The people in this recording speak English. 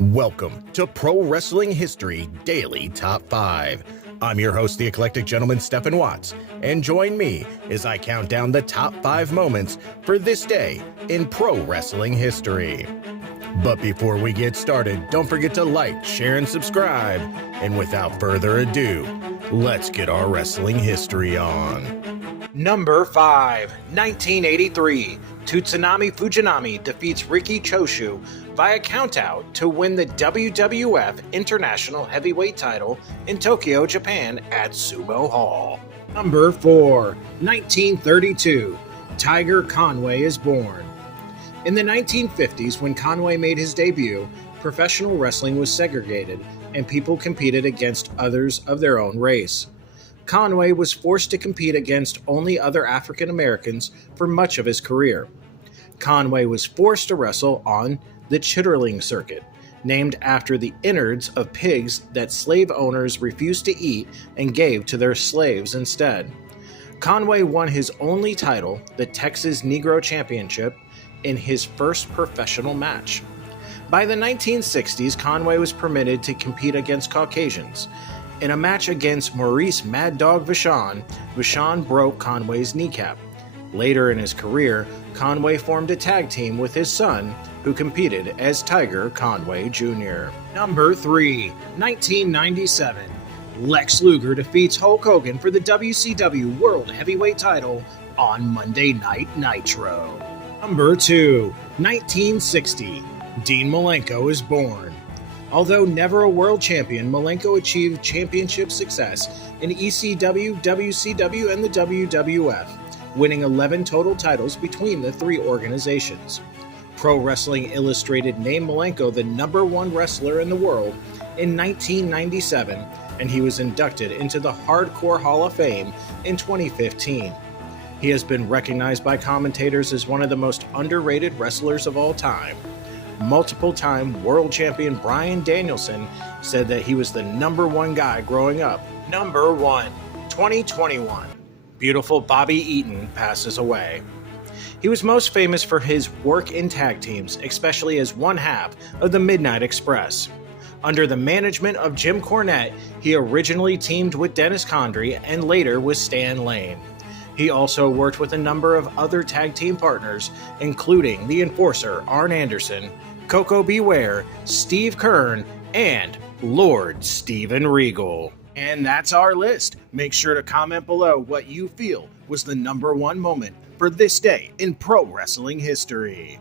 Welcome to Pro Wrestling History Daily Top 5. I'm your host, the eclectic gentleman, Stephen Watts, and join me as I count down the top 5 moments for this day in pro wrestling history. But before we get started, don't forget to like, share, and subscribe. And without further ado, let's get our wrestling history on. Number 5, 1983. Tsunami Fujinami defeats Riki Choshu via countout to win the WWF International Heavyweight title in Tokyo, Japan at Sumo Hall. Number 4, 1932. Tiger Conway is born. In the 1950s, when Conway made his debut, professional wrestling was segregated and people competed against others of their own race. Conway was forced to compete against only other African Americans for much of his career. Conway was forced to wrestle on the Chitterling Circuit, named after the innards of pigs that slave owners refused to eat and gave to their slaves instead. Conway won his only title, the Texas Negro Championship, in his first professional match. By the 1960s, Conway was permitted to compete against Caucasians. In a match against Maurice Mad Dog Vachon, Vachon broke Conway's kneecap. Later in his career, Conway formed a tag team with his son, who competed as Tiger Conway Jr. Number 3, 1997. Lex Luger defeats Hulk Hogan for the WCW World Heavyweight title on Monday Night Nitro. Number 2, 1960. Dean Malenko is born. Although never a world champion, Malenko achieved championship success in ECW, WCW, and the WWF, winning 11 total titles between the three organizations. Pro Wrestling Illustrated named Malenko the #1 wrestler in the world in 1997, and he was inducted into the Hardcore Hall of Fame in 2015. He has been recognized by commentators as one of the most underrated wrestlers of all time. Multiple-time world champion Bryan Danielson said that he was the #1 guy growing up. Number 1, 2021. Beautiful Bobby Eaton passes away. He was most famous for his work in tag teams, especially as one half of the Midnight Express. Under the management of Jim Cornette, he originally teamed with Dennis Condrey and later with Stan Lane. He also worked with a number of other tag team partners, including the Enforcer, Arn Anderson, Koko B. Ware, Steve Kern, and Lord Steven Regal. And that's our list. Make sure to comment below what you feel was the #1 moment for this day in pro wrestling history.